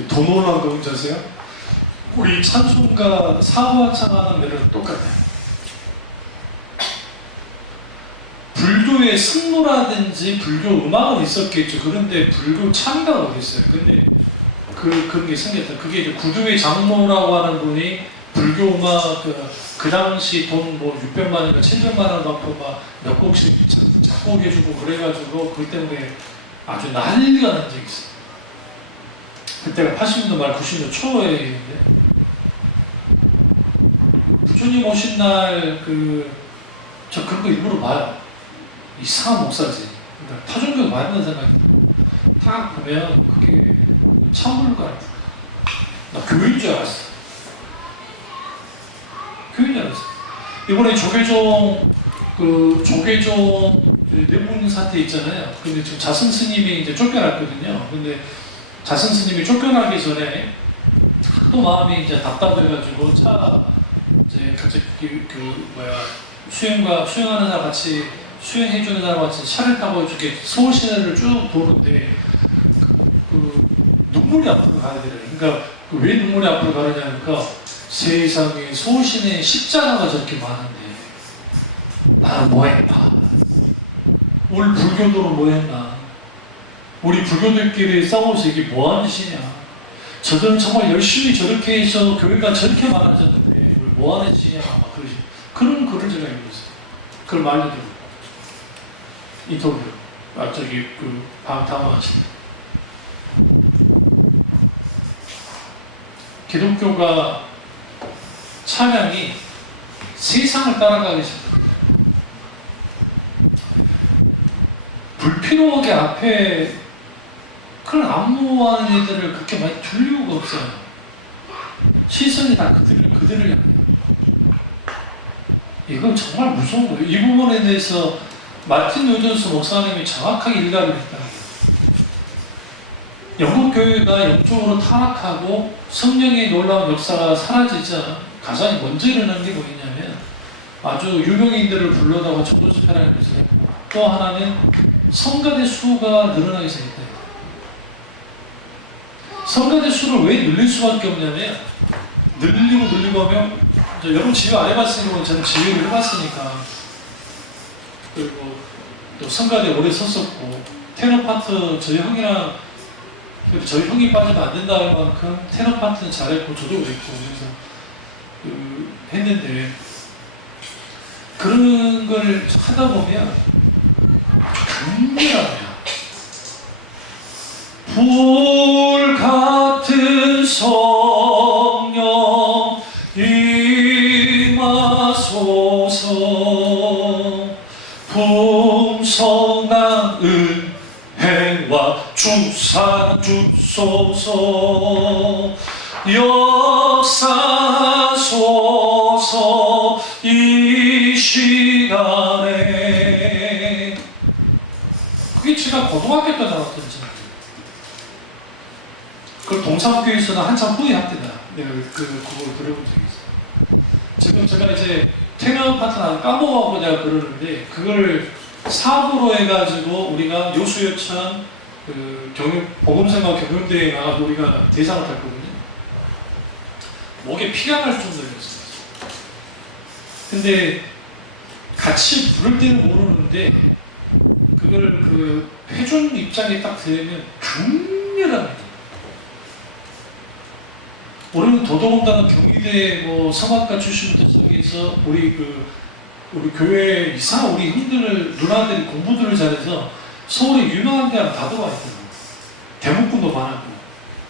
더 놀라운 거 뭔지 아세요? 우리 찬송가 사부화창하는 메로는 똑같아요. 불교의 승무라든지 불교 음악은 있었겠죠. 그런데 불교 찬가가 어디 있어요? 근데 그런 게 생겼다. 그게 이제 구두의 장로라고 하는 분이 불교 음악 그 당시 돈 뭐 600만 원인가 700만 원 받고 막 몇 곡씩 작곡해주고 그래가지고 그것 때문에 아주 난리가 난 적이 있어요. 그때가 80년도 말 90년도 초에인데 부처님 오신 날 저 그런 거 일부러 봐요. 이상한 목사지. 그러니까 타종교 맞는 생각이 딱 보면 그게 참불가. 나 교인 줄 알았어. 교인 줄 알았어. 이번에 조계종 내분 사태 있잖아요. 근데 지금 자승 스님이 이제 쫓겨났거든요. 근데 자승 스님이 쫓겨나기 전에 또 마음이 이제 답답해가지고 이제 같이 수영하는 사람 같이 수영해주는 사람 같이 차를 타고 이렇게 서울 시내를 쭉 도는데 눈물이 앞으로 가야 되래요. 그러니까 왜 눈물이 앞으로 가느냐니까 세상에 서울 시내에 십자가가 저렇게 많은데 나는 뭐 했나? 우리 불교도는 뭐 했나? 우리 불교들끼리 싸워서 이게 뭐 하는 짓이냐? 저들은 정말 열심히 저렇게 해서 교회가 저렇게 많아졌는데 우리 뭐 하는 짓이냐? 막 그러지. 그런 글을 제가 읽었어요. 그걸 말로 들고 인터뷰 당황하시네. 기독교가 찬양이 세상을 따라가기 시작합니다. 불필요하게 앞에 그런 안무하는 애들을 그렇게 많이 둘 이유가 없어요. 시선이 다 그들을 향해. 이건 정말 무서운 거예요. 이 부분에 대해서 마틴 루더스 목사님이 정확하게 일각을 했다는 거예요. 영국 교회가 영적으로 타락하고 성령의 놀라운 역사가 사라지자 가장 먼저 일어난 게 뭐였냐면 아주 유명인들을 불러다가 전도 집회라는 것을 했고 또 하나는 성가대 수가 늘어나기 시작했다. 성가대 수를 왜 늘릴 수밖에 없냐면 늘리고 하면 여러분 지휘 안 해봤으니까 저는 지휘를 해봤으니까 그리고 또 성가대 오래 섰었고 테너 파트 저희 형이랑 그리고 저희 형이 빠지면 안 된다 할 만큼 테너 파트는 잘했고 저도 그랬고 그래서 했는데 그런 걸 하다 보면 강렬합니다. 불 같은 성령 임하소서 풍성한 은혜와 주사 주소서 역사소서 이 시간에 그게 제가 고등학교 때 나왔던 전이에요. 그걸 동사무교에서는 한참 후에 합니다. 내가 그걸 들어본 적이 있어요. 지금 제가 이제 테너 파트는 까먹어갖고 내가 그러는데 그걸 사부로 해가지고 우리가 요수여천 복음생활 경영대회에 나가서 우리가 대상을 탔거든요. 목에 피가 날 정도였어요. 근데 같이 부를 때는 모르는데 그걸 회전 입장에 딱 들으면 강렬합니다. 우리는 더더군다나 경희대 성악가 출신부터 시작해서 우리 교회 이상 우리 형들 누나들이 공부들을 잘해서 서울에 유명한 대학 다 들어와 있더라고요. 대목군도 많았고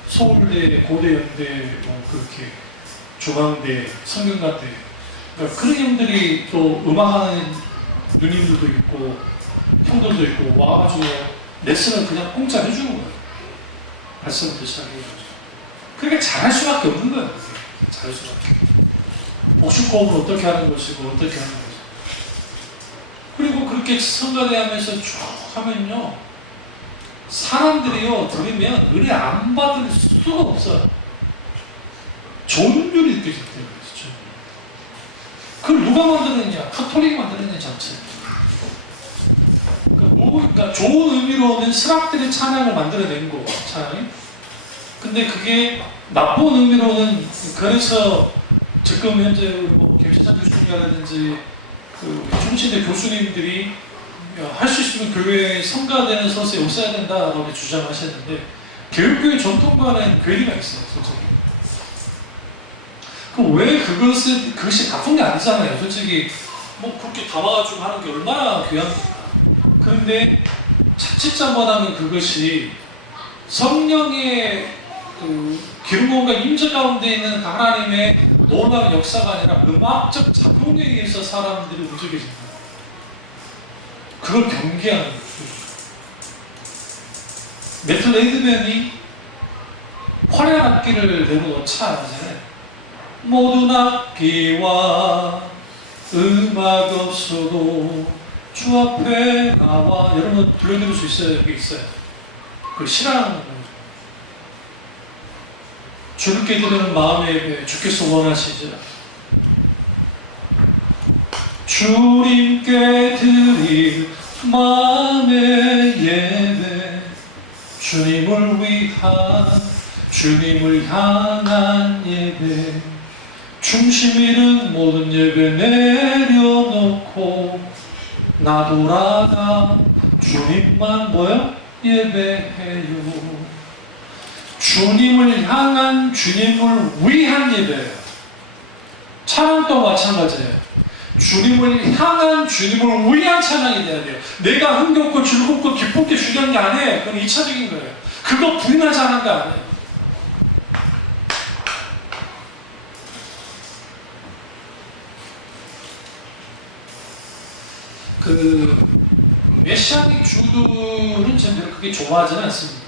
서울대, 고대연대, 그렇게 중앙대, 성균관대 그러니까 그런 형들이 또 음악하는 누님들도 있고 형들도 있고 와가지고 레슨을 그냥 공짜 해주는 거예요. 발성부터 시작해가지고 그러니까 잘할 수밖에 없는 거예요. 잘할 수밖에. 복식호흡을 어떻게 하는 것이고 어떻게 하는 것이고 그리고 그렇게 성가대 하면서 쭉 하면요 사람들이요 들으면 은혜 안 받을 수가 없어요. 존율이 느껴질 때가 있죠. 그걸 누가 만들었냐? 카톨릭이 만들었냐 자체. 그러니까 좋은 의미로는 스락들의 찬양을 만들어낸 거 찬양이. 근데 그게 나쁜 의미로는 그래서 지금 현재 김시찬 교수님이라든지 중시대 교수님들이 할 수 있으면 교회에 성가되는 서서히 없어야 된다라고 주장하셨는데 교육교의 전통과는 괴리가 있어요, 솔직히. 그럼 왜 그것이 나쁜 게 아니잖아요. 솔직히 그렇게 담아가지고 하는 게 얼마나 귀합니까? 그런데 자칫 잘못하면 그것이 성령의 기름부음과 임재 가운데 있는 하나님의 놀라운 역사가 아니라 음악적 작용에 의해서 사람들이 움직여진다. 그걸 경계하는 거예요. 메틀 레이드맨이 화려한 악기를 내려놓자 하잖아요. 모든 악기와 음악 없어도 주 앞에 나와 여러분 들려드릴 수 있어요. 여기 있어요. 그 신앙하는 거예요. 주님께 드리는 마음의 예배 주께서 원하시죠. 주님께 드릴 마음의 예배 주님을 향한 예배 중심 잃은 모든 예배 내려놓고 나 돌아가 주님만 예배해요. 주님을 향한 주님을 위한 예배예요. 찬양도 마찬가지예요. 주님을 향한 주님을 위한 찬양이 돼야 돼요. 내가 흥겹고 즐겁고 기쁘게 주려는 게 아니에요. 그건 2차적인 거예요. 그거 부인하지 않은 거 아니에요. 메시아닉 주들은 저는 그렇게 좋아하지는 않습니다.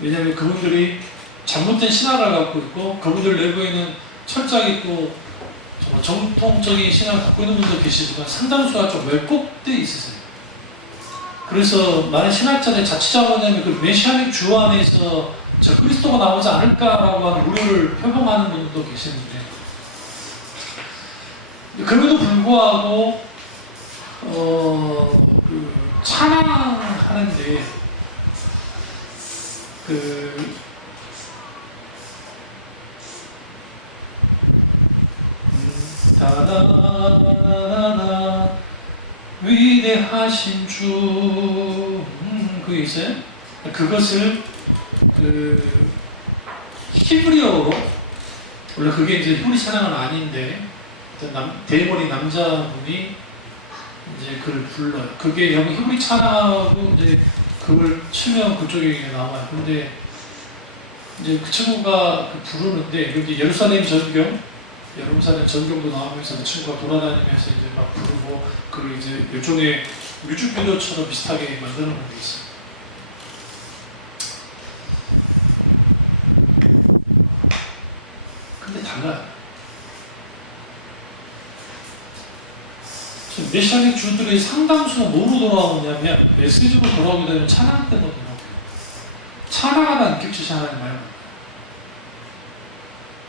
왜냐하면 그분들이 잘못된 신화를 갖고 있고 그분들 내부에는 철저하게 있고 정통적인 신앙을 갖고 있는 분도 계시지만 상당수가 좀 왜곡되어 있으세요. 그래서 많은 신학자들이 자칫 잘못하면 그 메시아닉 주 안에서 저 그리스도가 나오지 않을까라고 하는 우려를 표명하는 분들도 계시는데 그럼에도 불구하고 찬양하는데 다나나나 위대하신 주 그게 있어요? 그것을 그 히브리어로, 원래 그게 이제 히브리 찬양은 아닌데 대머리 남자분이 이제 그걸 불러요. 그게 여기 히브리 찬양하고 이제 그걸 치면 그쪽에 나와요. 근데 이제 그 친구가 부르는데 여기 예루살렘 전경도 나오면서 그 친구가 돌아다니면서 이제 막 부르고 그 이제 일종의 뮤직비디오처럼 비슷하게 만드는 게 있어요. 근데 달라요. 지금 메시아의 주들의 상당수가 뭐로 돌아오냐면 메시지로 돌아오게 되면 찬양 때문에 돌아오게 돼요. 찬양하다 인격체시 하나님 말고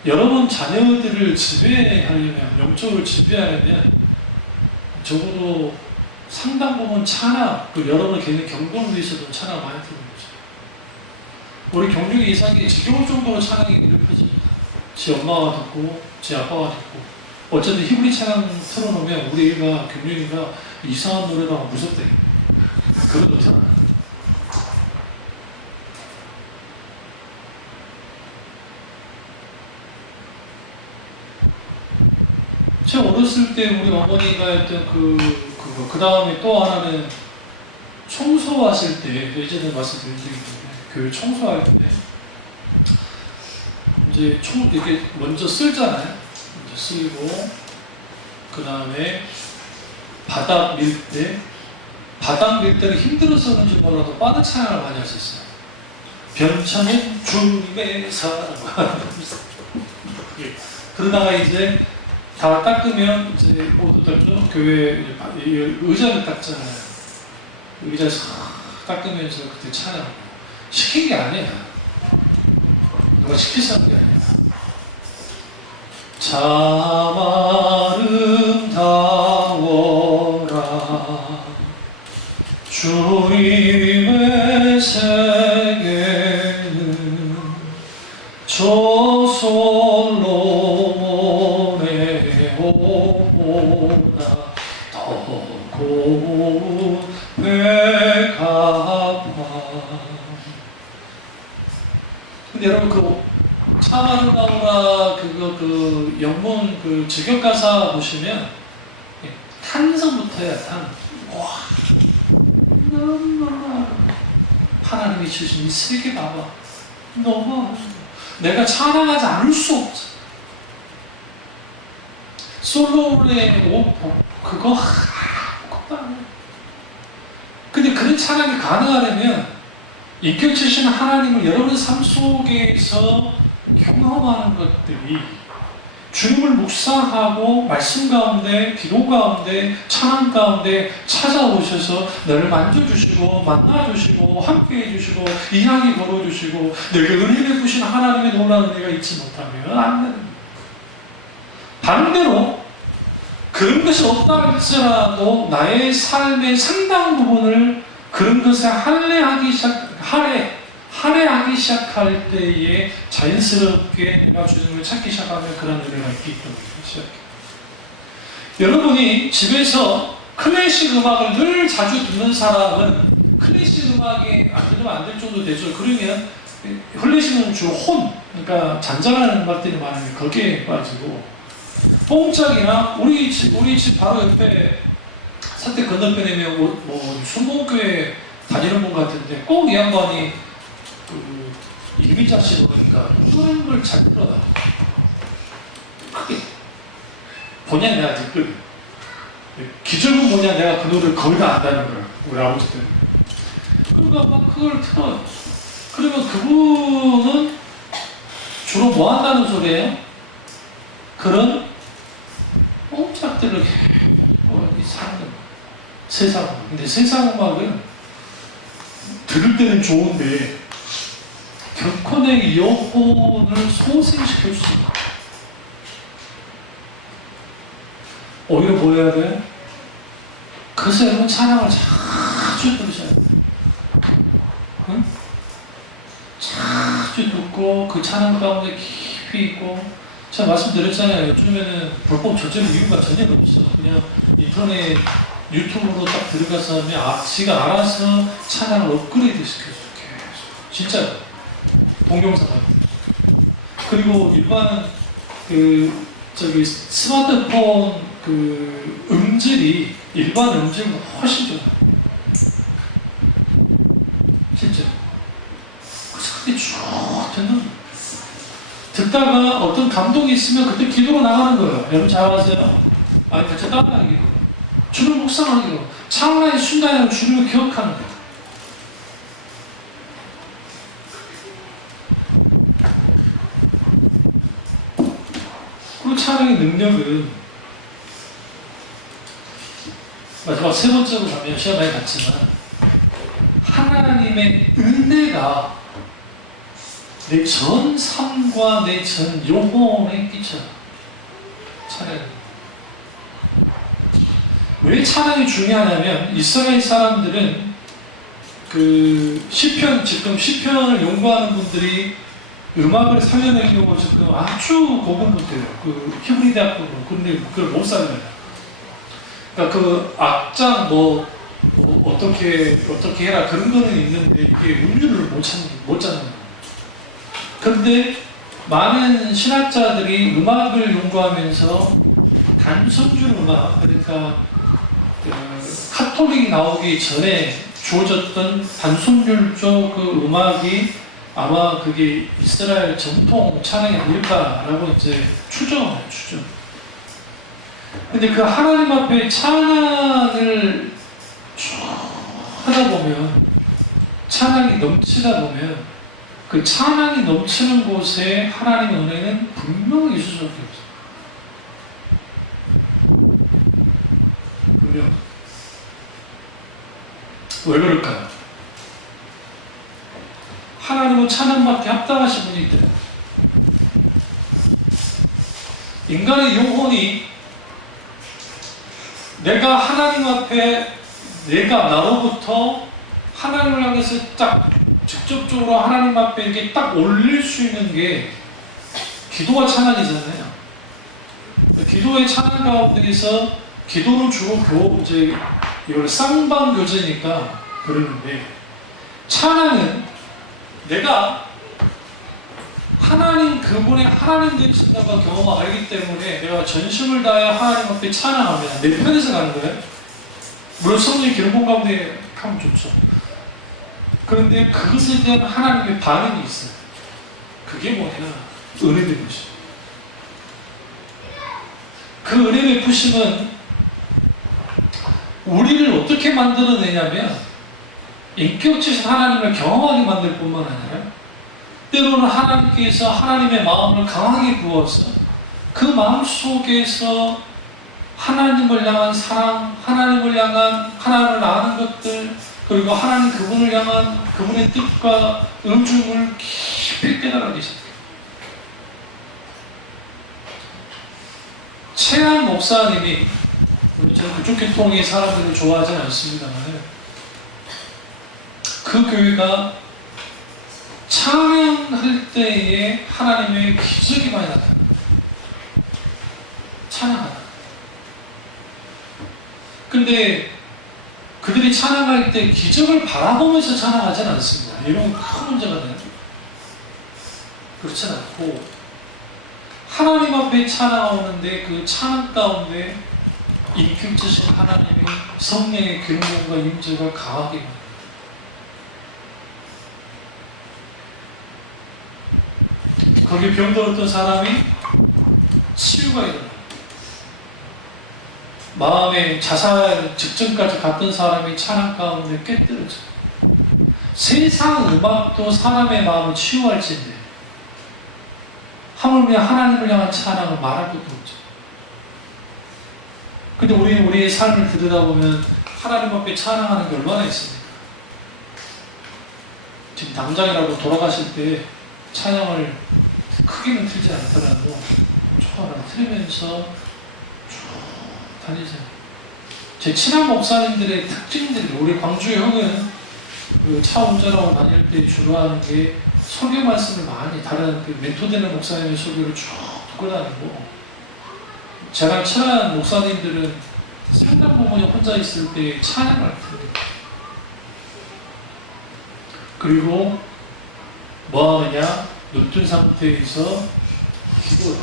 여러분 자녀들을 지배하려면, 영적으로 지배하려면 적어도 상당 부분 찬양, 그 여러분의 개인 경동을 위해서도 찬양 많이 듣는 거죠. 우리 경륜이 이상하게 지겨울 정도로 찬양이 높여집니다. 지 엄마가 듣고 지 아빠가 듣고 어쨌든 히브리 찬양 틀어놓으면 우리 애가 경륜이가 이상한 노래가 무섭대. 그러더라. 제가 어렸을 때 우리 어머니가 했던 그거, 그 다음에 또 하나는 청소하실 때, 예전에 말씀드린 적이 있는데, 교회 청소할 때, 이제 이렇게 먼저 쓸잖아요. 먼저 쓸고, 그 다음에 바닥 밀 때를 힘들어서 그런지 몰라도 빠른 찬양을 많이 하셨어요. 변창은 주님의 사랑. 그러다가 이제 다 닦으면 이제 모두 닦죠. 교회 의자를 닦잖아요. 의자 싹 닦으면서 그때 찬양. 시킨 게 아니야. 누가 시켜서 하는 게 아니야. 참 아름다워라 주님의 세계는 저 솔로몬의 옷보다 더 고운 백합화. 근데 여러분 참 아름다워라 그 영문 그 직역가사 보시면 탄성부터야 탄. 와, 너무 하나님이 주신 이 세계 봐봐. 너무 내가 찬양하지 않을 수 없어. 솔로몬의 옷 그거 아무것도 안 해. 근데 그런 찬양이 가능하려면 인격체신 하나님을 여러분의 삶 속에서 경험하는 것들이 주님을 묵상하고 말씀 가운데, 기도 가운데, 찬양 가운데 찾아오셔서 너를 만져주시고 만나주시고 함께해 주시고 이야기 걸어주시고 내게 은혜 베푸신 하나님의 놀라운 은혜가 있지 못하면 안 되는 거예요. 반대로 그런 것이 없다 할지라도 나의 삶의 상당 부분을 그런 것에 할애하기 시작할 때에 자연스럽게 내가 주님을 찾기 시작하면 그런 은혜가 있기 때문에 시작해요. 여러분이 집에서 클래식 음악을 늘 자주 듣는 사람은 클래식 음악이 안 들으면 안 될 정도 되죠. 그러면 클래식은 주로 그러니까 잔잔한 음악들이 많으면 거기에 빠지고 뽕짝이나 우리 집 바로 옆에 사택 건너편에 순복교회 다니는 분 같은데 꼭 이 양반이 이미자 씨 노래니까 이런 걸 잘 들어다. 크게 본의 내가 듣거든. 기절은 뭐냐 내가 그 노래를 거의 다 안다는 거야. 우리 아버지 때문에. 그러니까 막 그걸 틀어요. 그러면 그분은 주로 뭐 한다는 소리예요? 그런 뽕짝들을 이 사람들 세상 음악. 근데 세상 음악은 들을 때는 좋은데 결코 내 영혼을 소생시킬 수 있는. 오히려 뭐 해야 돼? 그래서 여러분 찬양을 자주 들으셔야 돼요. 응? 자주 듣고 그 찬양 가운데 깊이 있고. 제가 말씀드렸잖아요. 요즘에는 불법 저질 이유가 전혀 없어. 그냥 인터넷 유튜브로 딱 들어가서 하면 지가 알아서 찬양을 업그레이드 시켜줘. 계속. 진짜요. 동영상. 그리고 일반 스마트폰 음질이 일반 음질보다 훨씬 좋아요. 실제. 그래서 그게 쭉 듣는 거예요. 듣다가 어떤 감동이 있으면 그때 기도로 나가는 거예요. 여러분 잘 아세요? 아니, 같이 따라하기로. 주를 묵상하기로. 찬란의 순간에 주를 기억하는 거예요. 그리고 찬양의 능력은 마지막 세 번째로 가면 시간 많이 갔지만 하나님의 은혜가 내 전 삶과 내 전 영혼에 끼쳐요. 찬양이. 왜 찬양이 중요하냐면 이스라엘 사람들은 지금 시편을 연구하는 분들이 음악을 살려내려고 지금 아주 고군분투해요. 히브리 대학교로. 근데 그걸 못 살려요. 그러니까 악장 어떻게 해라 그런 거는 있는데 이게 음률을 못 찾는 거예요. 그런데 많은 신학자들이 음악을 연구하면서 단선줄 음악, 그러니까 카톨릭이 나오기 전에 주어졌던 단순율조 음악이 아마 그게 이스라엘 전통 찬양이 아닐까라고 이제 추정해요, 추정. 근데 그 하나님 앞에 찬양을 쭉 하다 보면, 찬양이 넘치다 보면, 그 찬양이 넘치는 곳에 하나님의 은혜는 분명히 있을 수밖에 없어요. 분명. 왜 그럴까요? 하나님은 찬양받기 합당하신 분이기 때문에. 인간의 영혼이 내가 하나님 앞에 내가 나로부터 하나님을 향해서 딱 직접적으로 하나님 앞에 이렇게 딱 올릴 수 있는 게 기도와 찬양이잖아요. 기도의 찬양 가운데에서 기도는 주로 이제 이걸 쌍방 교제니까 그러는데 찬양은 내가 하나님 그분의 하나님 되신다고 경험을 알기 때문에 내가 전심을 다해 하나님 앞에 찬양합니다. 내 편에서 가는 거예요. 물론 성령의 기름 가운데 하면 좋죠. 그런데 그것에 대한 하나님의 반응이 있어요. 그게 뭐냐? 은혜 베푸심. 그 은혜 베푸심은 우리를 어떻게 만들어내냐면 인격체신 하나님을 경험하게 만들 뿐만 아니라 때로는 하나님께서 하나님의 마음을 강하게 부어서 그 마음 속에서 하나님을 향한 사랑, 하나님을 향한 하나님을 아는 것들, 그리고 하나님 그분을 향한 그분의 뜻과 의중을 깊이 깨달아내게 시작해요. 최한 목사님이, 저는 그쪽 계통의 사람들을 좋아하지 않습니다만, 그 교회가 찬양할 때에 하나님의 기적이 많이 나타납니다. 찬양하다. 근데 그들이 찬양할 때 기적을 바라보면서 찬양하지는 않습니다. 이런 큰 문제가 돼요. 그렇지 않고 하나님 앞에 찬양하는데 그 찬양 가운데 인격지신 하나님의 성령의 기름과 임재가 강하게 합니다. 거기 병들었던 사람이 치유가 일어나요. 마음에 자살 직전까지 갔던 사람이 찬양 가운데 깨뜨려져요. 세상 음악도 사람의 마음을 치유할지인데 하물며 하나님을 향한 찬양을 말할 것도 없죠. 근데 우리의 삶을 들여다보면 하나님 앞에 찬양하는 게 얼마나 있습니까? 지금 당장이라도 돌아가실 때 찬양을 크게는 틀지 않더라도 조금 틀면서 쭉 다니세요. 제 친한 목사님들의 특징들이, 우리 광주의 형은 그 차 운전하고 다닐 때 주로 하는 게 설교 말씀을 많이 다른 그 멘토되는 목사님의 설교를 쭉 듣고 다니고, 저랑 친한 목사님들은 상담 부모님 혼자 있을 때 찬양을 할 텐데, 그리고 뭐 하느냐? 눈 뜬 상태에서 기도를.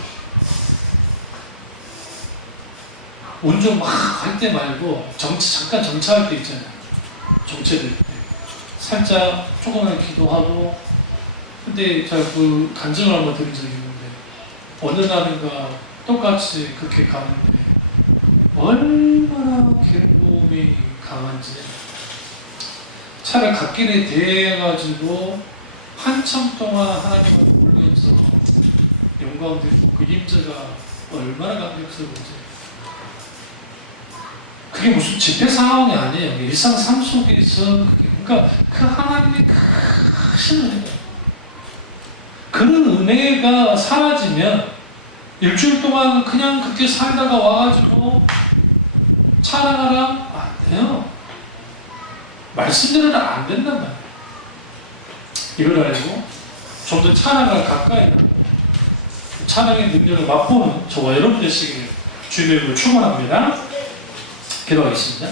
운전 막 할 때 말고 잠깐 정차할 때 있잖아요. 정체될 때. 살짝 조금만 기도하고. 근데 제가 그 간증을 한번 드린 적이 있는데 어느 날인가 똑같이 그렇게 가는데 얼마나 기름부음이 강한지 차를 갓길에 대해가지고 한참 동안 하나님한테 울면서 영광드리고 그 임재가 얼마나 감격스러운지. 그게 무슨 집회 상황이 아니에요. 일상 삶 속에서 그러니까 그 하나님의 크신 은혜예요. 그런 은혜가 사라지면 일주일 동안 그냥 그렇게 살다가 와가지고 찬양하라? 안 돼요. 말씀대로는 안 된단 말이에요. 이걸 알고 좀 더 찬양을 가까이 나고 찬양의 능력을 맛보는 저와 여러분 되시길 주님의 이름으로 축원합니다. 기도하겠습니다.